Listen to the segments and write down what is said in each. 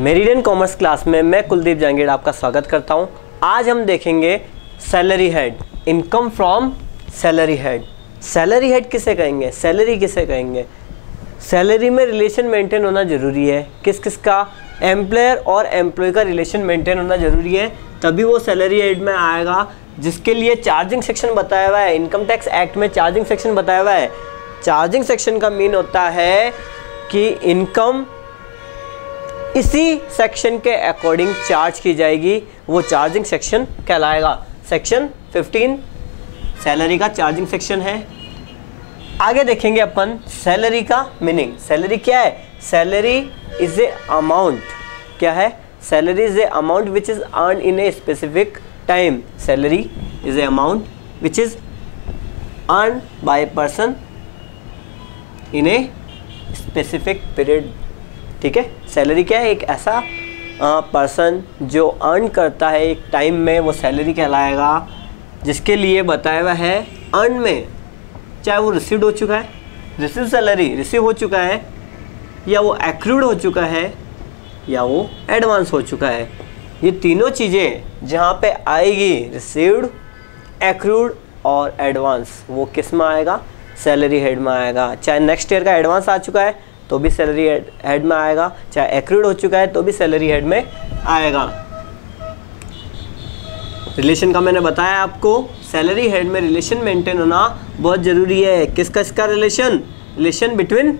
Meridian commerce class में मैं कुलदीप जहांगीर आपका स्वागत करता हूं। आज हम देखेंगे salary head, income from salary head. Salary head किसे कहेंगे, सैलरी किसे कहेंगे? सैलरी में रिलेशन मेंटेन होना ज़रूरी है। किस किस का? एम्प्लॉयर और एम्प्लॉय का रिलेशन मेंटेन होना ज़रूरी है, तभी वो सैलरी हेड में आएगा, जिसके लिए चार्जिंग सेक्शन बताया हुआ है। इनकम टैक्स एक्ट में चार्जिंग सेक्शन बताया हुआ है। चार्जिंग सेक्शन का मीन होता है कि इनकम इसी सेक्शन के अकॉर्डिंग चार्ज की जाएगी, वो चार्जिंग सेक्शन कहलाएगा। सेक्शन 15 सैलरी का चार्जिंग सेक्शन है। आगे देखेंगे अपन सैलरी का मीनिंग। सैलरी क्या है? Salary is a amount. क्या है? Salary is a amount which is earn in a specific time. Salary is a amount which is earn by person in a specific period. ठीक है, salary क्या है? एक ऐसा पर्सन जो अर्न करता है एक टाइम में, वो सैलरी कहलाएगा, जिसके लिए बताया हुआ है अर्न में, चाहे वो रिसीव्ड हो चुका है, रिसीव सैलरी रिसीव हो चुका है, या वो एक्रूड हो चुका है, या वो एडवांस हो चुका है। ये तीनों चीज़ें जहाँ पे आएगी, रिसीव्ड, एक्रूड और एडवांस, वो किस में आएगा? सैलरी हेड में आएगा। चाहे नेक्स्ट ईयर का एडवांस आ चुका है तो भी सैलरी हेड में आएगा, चाहे एक्रूड हो चुका है तो भी सैलरी हेड में आएगा। रिलेशन का मैंने बताया आपको, सैलरी हेड में रिलेशन मेंटेन होना बहुत ज़रूरी है। किसका इसका relation? Relation between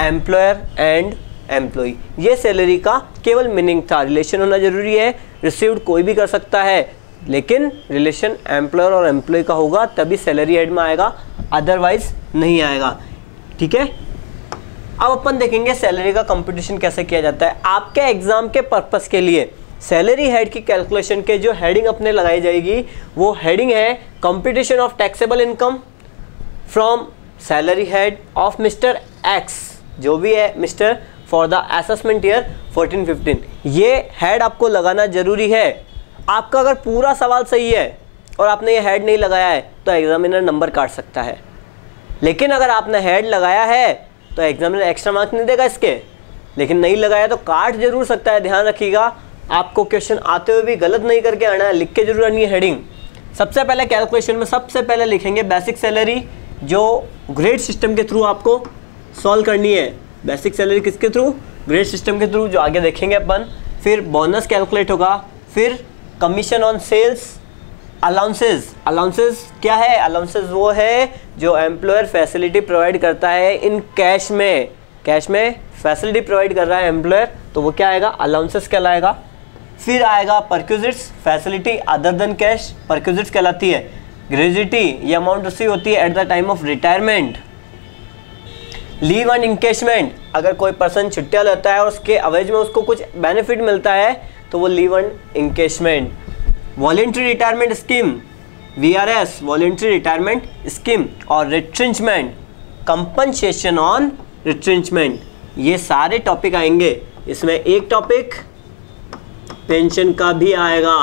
employer and employee. ये सैलरी का केवल मीनिंग था। रिलेशन होना ज़रूरी है। रिसीव्ड कोई भी कर सकता है, लेकिन रिलेशन एम्प्लॉयर और एम्प्लॉय का होगा तभी सैलरी हेड में आएगा, अदरवाइज नहीं आएगा। ठीक है, अब अपन देखेंगे सैलरी का कंप्यूटेशन कैसे किया जाता है। आपके एग्जाम के पर्पस के लिए सैलरी हेड की कैलकुलेशन के जो हेडिंग अपने लगाई जाएगी, वो हेडिंग है computation of taxable income from salary head of mister x, जो भी है mister, for the assessment year 14-15। ये हेड आपको लगाना जरूरी है। आपका अगर पूरा सवाल सही है और आपने ये हेड नहीं लगाया है तो एग्जामिनर नंबर काट सकता है, लेकिन अगर आपने हेड लगाया है तो एग्जामिनर एक्स्ट्रा मार्क्स नहीं देगा इसके, लेकिन नहीं लगाया तो काट जरूर सकता है। ध्यान रखिएगा, आपको क्वेश्चन आते हुए भी गलत नहीं करके आना है, लिख के जरूर आनी है हेडिंग। सबसे पहले कैलकुलेशन में सबसे पहले लिखेंगे बेसिक सैलरी, जो ग्रेड सिस्टम के थ्रू आपको सॉल्व करनी है। बेसिक सैलरी किसके थ्रू? ग्रेड सिस्टम के थ्रू, जो आगे देखेंगे अपन। फिर बोनस कैलकुलेट होगा, फिर commission on sales, allowances. Allowances क्या है? अलाउंसेस वो है जो एम्प्लॉयर फैसिलिटी प्रोवाइड करता है इन कैश में। कैश में फैसिलिटी प्रोवाइड कर रहा है एम्प्लॉयर, तो वो क्या आएगा? अलाउंसेस कहलाएगा। फिर आएगा perquisites, facility other than cash, perquisites कहलाती है। ग्रेजुटी, ये अमाउंट रिसीव होती है at the time of retirement. Leave and encashment, अगर कोई पर्सन छुट्टियाँ लेता है और उसके अवैज में उसको कुछ बेनिफिट मिलता है तो वो leave and encashment. Voluntary retirement scheme, VRS, voluntary retirement scheme. और रिट्रेंचमेंट, कंपनसेशन ऑन रिट्रेंचमेंट। ये सारे टॉपिक आएंगे। इसमें एक टॉपिक पेंशन का भी आएगा।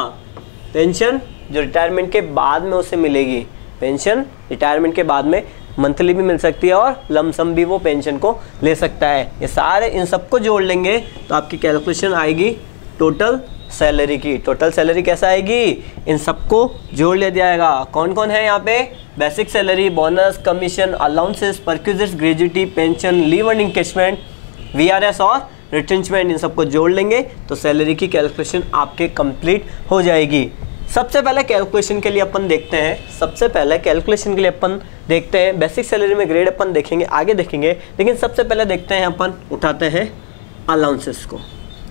पेंशन जो रिटायरमेंट के बाद में उसे मिलेगी, पेंशन रिटायरमेंट के बाद में मंथली भी मिल सकती है और लमसम भी वो पेंशन को ले सकता है। ये सारे, इन सबको जोड़ लेंगे तो आपकी कैलकुलेशन आएगी टोटल सैलरी की। टोटल सैलरी कैसा आएगी? इन सबको जोड़ ले जाएगा। कौन कौन है यहाँ पे? Basic salary, bonus, commission, allowances, perquisites, gratuity, pension, leave and encashment, VRS और रिटेंचमेंट। इन सबको जोड़ लेंगे तो सैलरी की कैलकुलेशन आपके कंप्लीट हो जाएगी। सबसे पहले कैलकुलेशन के लिए अपन देखते हैं, बेसिक सैलरी में ग्रेड अपन देखेंगे, आगे देखेंगे, लेकिन सबसे पहले देखते हैं अपन उठाते हैं अलाउंसेस को,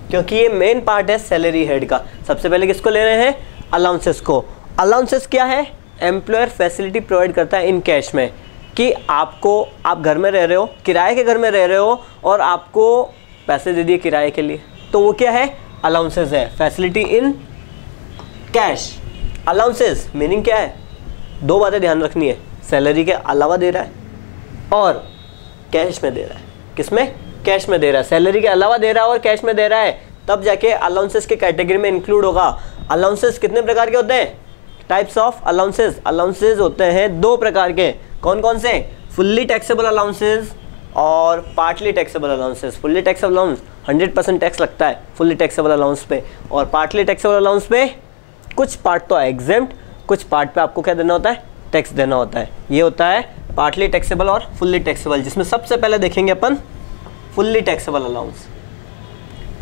क्योंकि ये मेन पार्ट है सैलरी हेड का। सबसे पहले किसको ले रहे हैं? अलाउंसेस को। अलाउंसेस क्या है? एम्प्लॉयर फैसिलिटी प्रोवाइड करता है इन कैश में, कि आपको, आप घर में रह रहे हो, किराए के घर में रह रहे हो और आपको पैसे दे दिए किराए के लिए, तो वो क्या है? अलाउंसेस है। Facility in cash. Allowances meaning क्या है? दो बातें ध्यान रखनी है, सैलरी के अलावा दे रहा है और कैश में दे रहा है। किसमें? कैश में दे रहा है। सैलरी के अलावा दे रहा है और कैश में दे रहा है, तब जाके अलाउंसेस के कैटेगरी में इंक्लूड होगा। अलाउंसेस कितने प्रकार के होते हैं? Types of allowances. अलाउंसेस होते हैं दो प्रकार के। कौन कौन से? फुल्ली टैक्सेबल अलाउंसेस और partly taxable allowances. Fully taxable allowance 100% tax लगता है फुल्ली टैक्सेबल अलाउंस पे, और पार्टली टैक्सेबल अलाउंस पे कुछ पार्ट तो एग्जेम्प्ट, कुछ पार्ट पे आपको क्या देना होता है, टैक्स देना होता है। ये होता है पार्टली टैक्सेबल और फुल्ली टैक्सेबल, जिसमें सबसे पहले देखेंगे अपन fully taxable allowance.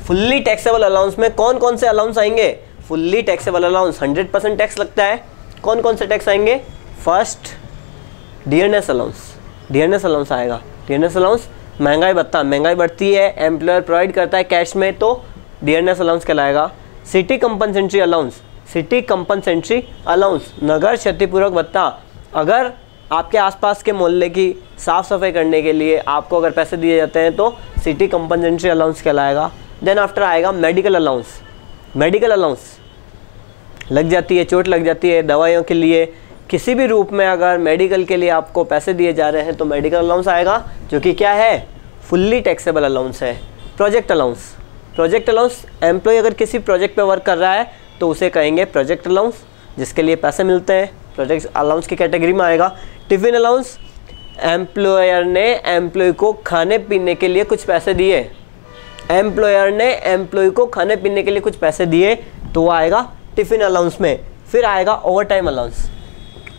Fully taxable allowance में कौन कौन से अलाउंस आएंगे? फुल्ली टैक्सेबल अलाउंस 100% टैक्स लगता है। कौन कौन से टैक्स आएंगे? First dearness allowance, dearness allowance आएगा। डियरनेस अलाउंस महंगाई भत्ता, महंगाई बढ़ती है, एम्प्लॉयर प्रोवाइड करता है कैश में, तो डियरनेस अलाउंस कहलाएगा। सिटी कंपनसेंट्री अलाउंस, सिटी कंपनसेंट्री अलाउंस नगर क्षतिपूर्वक भत्ता, अगर आपके आसपास के मोहल्ले की साफ़ सफाई करने के लिए आपको अगर पैसे दिए जाते हैं तो सिटी कंपनसेंट्री अलाउंस कहलाएगा। देन आफ्टर आएगा मेडिकल अलाउंस। मेडिकल अलाउंस लग जाती है, चोट लग जाती है, दवाइयों के लिए, किसी भी रूप में अगर मेडिकल के लिए आपको पैसे दिए जा रहे हैं तो मेडिकल अलाउंस आएगा, जो कि क्या है, फुल्ली टैक्सेबल अलाउंस है। Project allowance, project allowance employee अगर किसी प्रोजेक्ट पे वर्क कर रहा है तो उसे कहेंगे प्रोजेक्ट अलाउंस, जिसके लिए पैसे मिलते हैं, प्रोजेक्ट अलाउंस की कैटेगरी में आएगा। टिफिन अलाउंस, एम्प्लॉयर ने एम्प्लॉय को खाने पीने के लिए कुछ पैसे दिए, एम्प्लॉयर ने एम्प्लॉय को खाने पीने के लिए कुछ पैसे दिए तो वो आएगा टिफिन अलाउंस में। फिर आएगा over time allowance.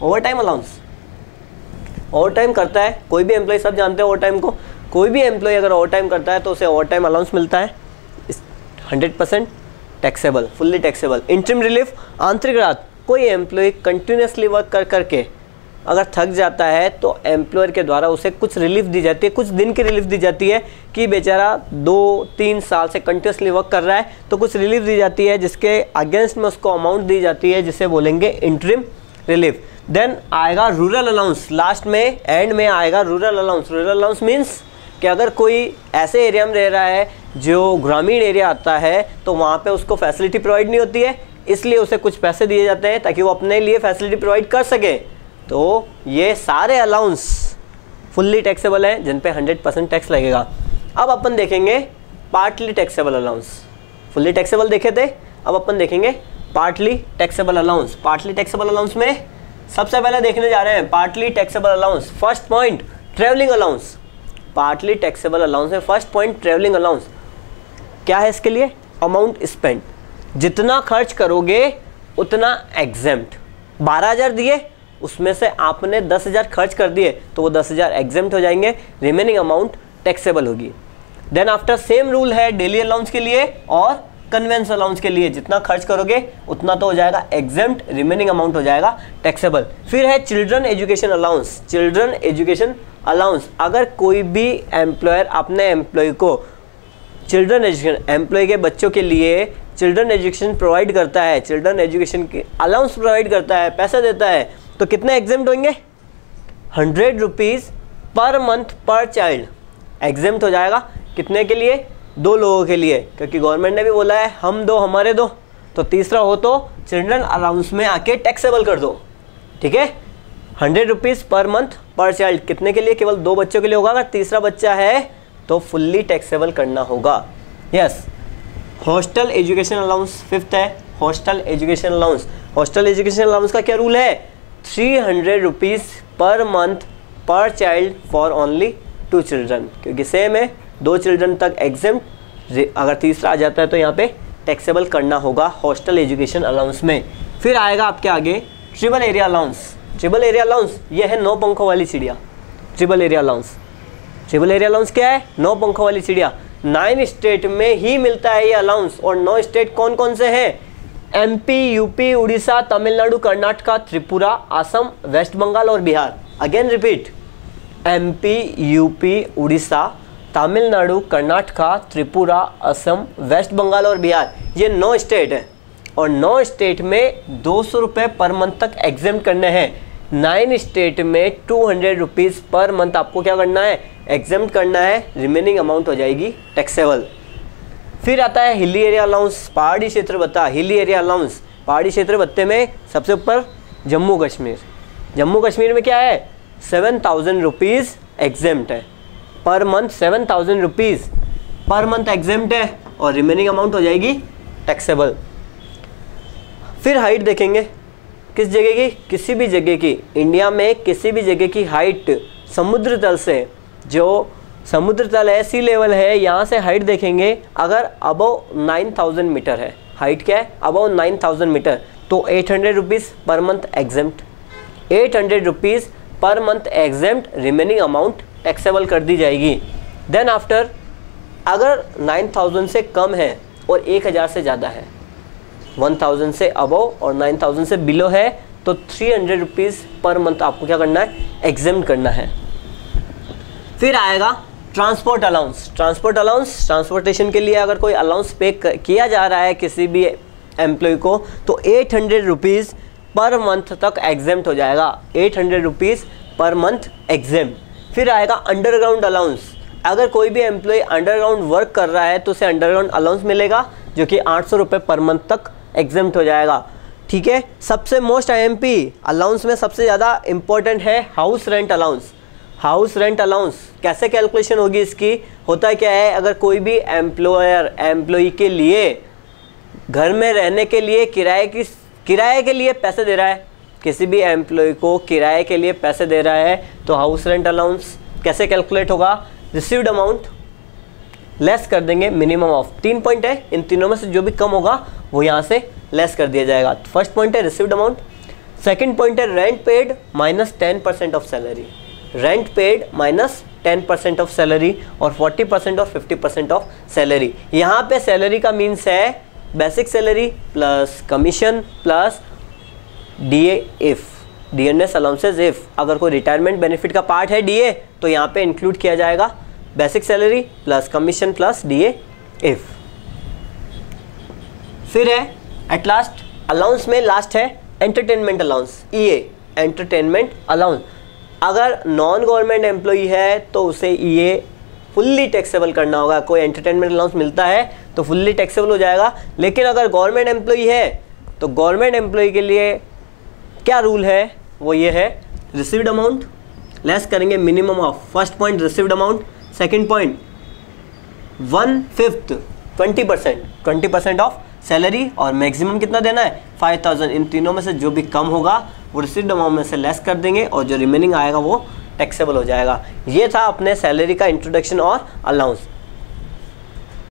Over time allowance, over time करता है कोई भी एम्प्लॉय, सब जानते हैं ओवर टाइम को, कोई भी एम्प्लॉय अगर ओवर टाइम करता है तो उसे ओवर टाइम अलाउंस मिलता है, 100% taxable, fully taxable. Interim relief, आंतरिक राहत, कोई एम्प्लॉय कंटिन्यूसली वर्क कर करके अगर थक जाता है तो एम्प्लॉयर के द्वारा उसे कुछ रिलीफ दी जाती है, कुछ दिन की रिलीफ दी जाती है कि बेचारा 2-3 साल से कंटिन्यूसली वर्क कर रहा है, तो कुछ रिलीफ दी जाती है जिसके अगेंस्ट में उसको अमाउंट दी जाती है, जिसे बोलेंगे इंटरिम रिलीफ। देन आएगा रूरल अलाउंस, लास्ट में एंड में आएगा rural allowance. Rural allowance means कि अगर कोई ऐसे एरिया में रह रहा है जो ग्रामीण एरिया आता है तो वहाँ पे उसको फैसिलिटी प्रोवाइड नहीं होती है, इसलिए उसे कुछ पैसे दिए जाते हैं ताकि वो अपने लिए फैसिलिटी प्रोवाइड कर सके। तो ये सारे अलाउंस फुल्ली टैक्सेबल हैं जिन पे 100% टैक्स लगेगा। अब अपन देखेंगे partly taxable allowance. Fully taxable देखे थे, अब अपन देखेंगे partly taxable allowance. Partly taxable allowance में सबसे पहले देखने जा रहे हैं partly taxable allowance. First point travelling allowance. Partly taxable allowance है फर्स्ट पॉइंट ट्रैवलिंग अलाउंस। क्या है इसके लिए? अमाउंट स्पेंड, जितना खर्च करोगे उतना एग्जेम्प्ट। 12,000 दिए, उसमें से आपने 10,000 खर्च कर दिए तो वो 10,000 एग्जेम्प्ट हो जाएंगे, रिमेनिंग अमाउंट टैक्सेबल होगी। देन आफ्टर सेम रूल है डेली अलाउंस के लिए और कन्वेंस अलाउंस के लिए, जितना खर्च करोगे उतना तो हो जाएगा एग्जेम्प्ट, रिमेनिंग अमाउंट हो जाएगा टैक्सेबल। फिर है children education allowance. Children education allowance, अगर कोई भी एम्प्लॉयर अपने एम्प्लॉय को चिल्ड्रन एजुकेशन, एम्प्लॉय के बच्चों के लिए चिल्ड्रन एजुकेशन प्रोवाइड करता है, चिल्ड्रन एजुकेशन की अलाउंस प्रोवाइड करता है, पैसा देता है, तो कितने एग्जेम्प्ट होंगे? 100 rupees per month per child exempt हो जाएगा। कितने के लिए? 2 लोगों के लिए, क्योंकि गवर्नमेंट ने भी बोला है हम दो हमारे दो, तो तीसरा हो तो चिल्ड्रन अलाउंस में आके टैक्सेबल कर दो। ठीक है, 100 rupees per month per child, कितने के लिए? केवल 2 बच्चों के लिए होगा। अगर तीसरा बच्चा है तो फुल्ली टैक्सेबल करना होगा। Yes. Hostel education allowance fifth है, hostel education allowance. Hostel education allowance का क्या रूल है? 300 rupees per month per child for only 2 children, क्योंकि सेम है, 2 चिल्ड्रन तक एग्जेम्प्ट, अगर तीसरा आ जाता है तो यहाँ पे टैक्सेबल करना होगा हॉस्टल एजुकेशन अलाउंस में। फिर आएगा आपके आगे ट्रिबल एरिया अलाउंस। ट्रिबल एरिया अलाउंस ये है 9 पंखों वाली चिड़िया। ट्रिबल एरिया अलाउंस, ट्रिबल एरिया अलाउंस क्या है? 9 पंखों वाली चिड़िया। 9 स्टेट में ही मिलता है ये अलाउंस, और 9 स्टेट कौन कौन से हैं? MP, UP, Orissa, Tamil Nadu, Karnataka, Tripura, Assam, West Bengal और Bihar. Again repeat, MP, UP, Orissa, Tamil Nadu, Karnataka, Tripura, Assam, West Bengal और बिहार, ये 9 स्टेट है, और 9 स्टेट में 200 रुपये पर मंथ तक एग्जेम्प्ट करने हैं। 9 स्टेट में 200 रुपीज़ पर मंथ आपको क्या करना है? एग्जेम्प्ट करना है, रिमेनिंग अमाउंट हो जाएगी टैक्सेबल। फिर आता है हिली एरिया अलाउंस, पहाड़ी क्षेत्र भत्ता। हिली एरिया अलाउंस, पहाड़ी क्षेत्र भत्ते में सबसे ऊपर जम्मू कश्मीर। जम्मू कश्मीर में क्या है? 7,000 रुपीज़ एग्जेम्प्ट है per month, 7,000 rupees per month exempt है, और रिमेनिंग अमाउंट हो जाएगी टैक्सेबल। फिर हाइट देखेंगे, किस जगह की? किसी भी जगह की, इंडिया में किसी भी जगह की हाइट समुद्र तल से जो समुद्र तल है, सी लेवल है, यहाँ से हाइट देखेंगे, अगर अबव 9000 मीटर है, हाइट क्या है, अबव 9000 मीटर, तो 800 rupees per month exempt, 800 rupees per month exempt, remaining amount taxable कर दी जाएगी। देन आफ्टर अगर 9000 से कम है और 1000 से ज़्यादा है, 1000 से अबव और 9000 से बिलो है, तो 300 रुपीज़ पर मंथ आपको क्या करना है, एग्जेम्प्ट करना है। फिर आएगा transport allowance. Transport allowance, transportation के लिए अगर कोई अलाउंस पे किया जा रहा है किसी भी एम्प्लॉय को, तो 800 रुपीज़ पर मंथ तक एग्जेम्प्ट हो जाएगा, 800 रुपीज़ पर मंथ एग्जेम्प्ट। फिर आएगा अंडरग्राउंड अलाउंस। अगर कोई भी एम्प्लॉय अंडरग्राउंड वर्क कर रहा है तो उसे अंडरग्राउंड अलाउंस मिलेगा, जो कि 800 रुपये पर मंथ तक एग्जेम्प्ट हो जाएगा। ठीक है, सबसे मोस्ट IMP अलाउंस में सबसे ज़्यादा इंपॉर्टेंट है house rent allowance. House rent allowance कैसे कैलकुलेशन होगी इसकी, होता क्या है, अगर कोई भी एम्प्लॉयर एम्प्लॉई के लिए घर में रहने के लिए किराए के लिए पैसे दे रहा है, किसी भी एम्प्लॉय को किराए के लिए पैसे दे रहा है, तो हाउस रेंट अलाउंस कैसे कैलकुलेट होगा, रिसीव्ड अमाउंट लेस कर देंगे मिनिमम ऑफ, 3 पॉइंट है, इन तीनों में से जो भी कम होगा वो यहाँ से लेस कर दिया जाएगा। फर्स्ट पॉइंट है रिसीव्ड अमाउंट, सेकंड पॉइंट है rent paid minus 10% of salary, rent paid minus 10% of salary, और 40% और 50% ऑफ सैलरी। यहाँ पे सैलरी का मीन्स है basic salary plus commission plus DA if dearness allowances if, अगर कोई रिटायरमेंट बेनिफिट का पार्ट है DA, तो यहाँ पे इंक्लूड किया जाएगा basic salary plus commission plus DA if. फिर है एट लास्ट अलाउंस में लास्ट है entertainment allowance, EA entertainment allowance. अगर नॉन गवर्नमेंट एम्प्लॉई है तो उसे EA फुल्ली टैक्सेबल करना होगा, कोई एंटरटेनमेंट अलाउंस मिलता है तो फुल्ली टैक्सेबल हो जाएगा। लेकिन अगर गवर्नमेंट एम्प्लॉई है तो गवर्नमेंट एम्प्लॉई के लिए क्या रूल है, वो ये है, रिसीव्ड अमाउंट लेस करेंगे minimum of, first point received amount, second point 1/5 20% of salary, और मैक्सिमम कितना देना है 5000। इन तीनों में से जो भी कम होगा वो रिसीव्ड अमाउंट में से लेस कर देंगे, और जो रिमेनिंग आएगा वो टैक्सेबल हो जाएगा। ये था अपने सैलरी का इंट्रोडक्शन और अलाउंस।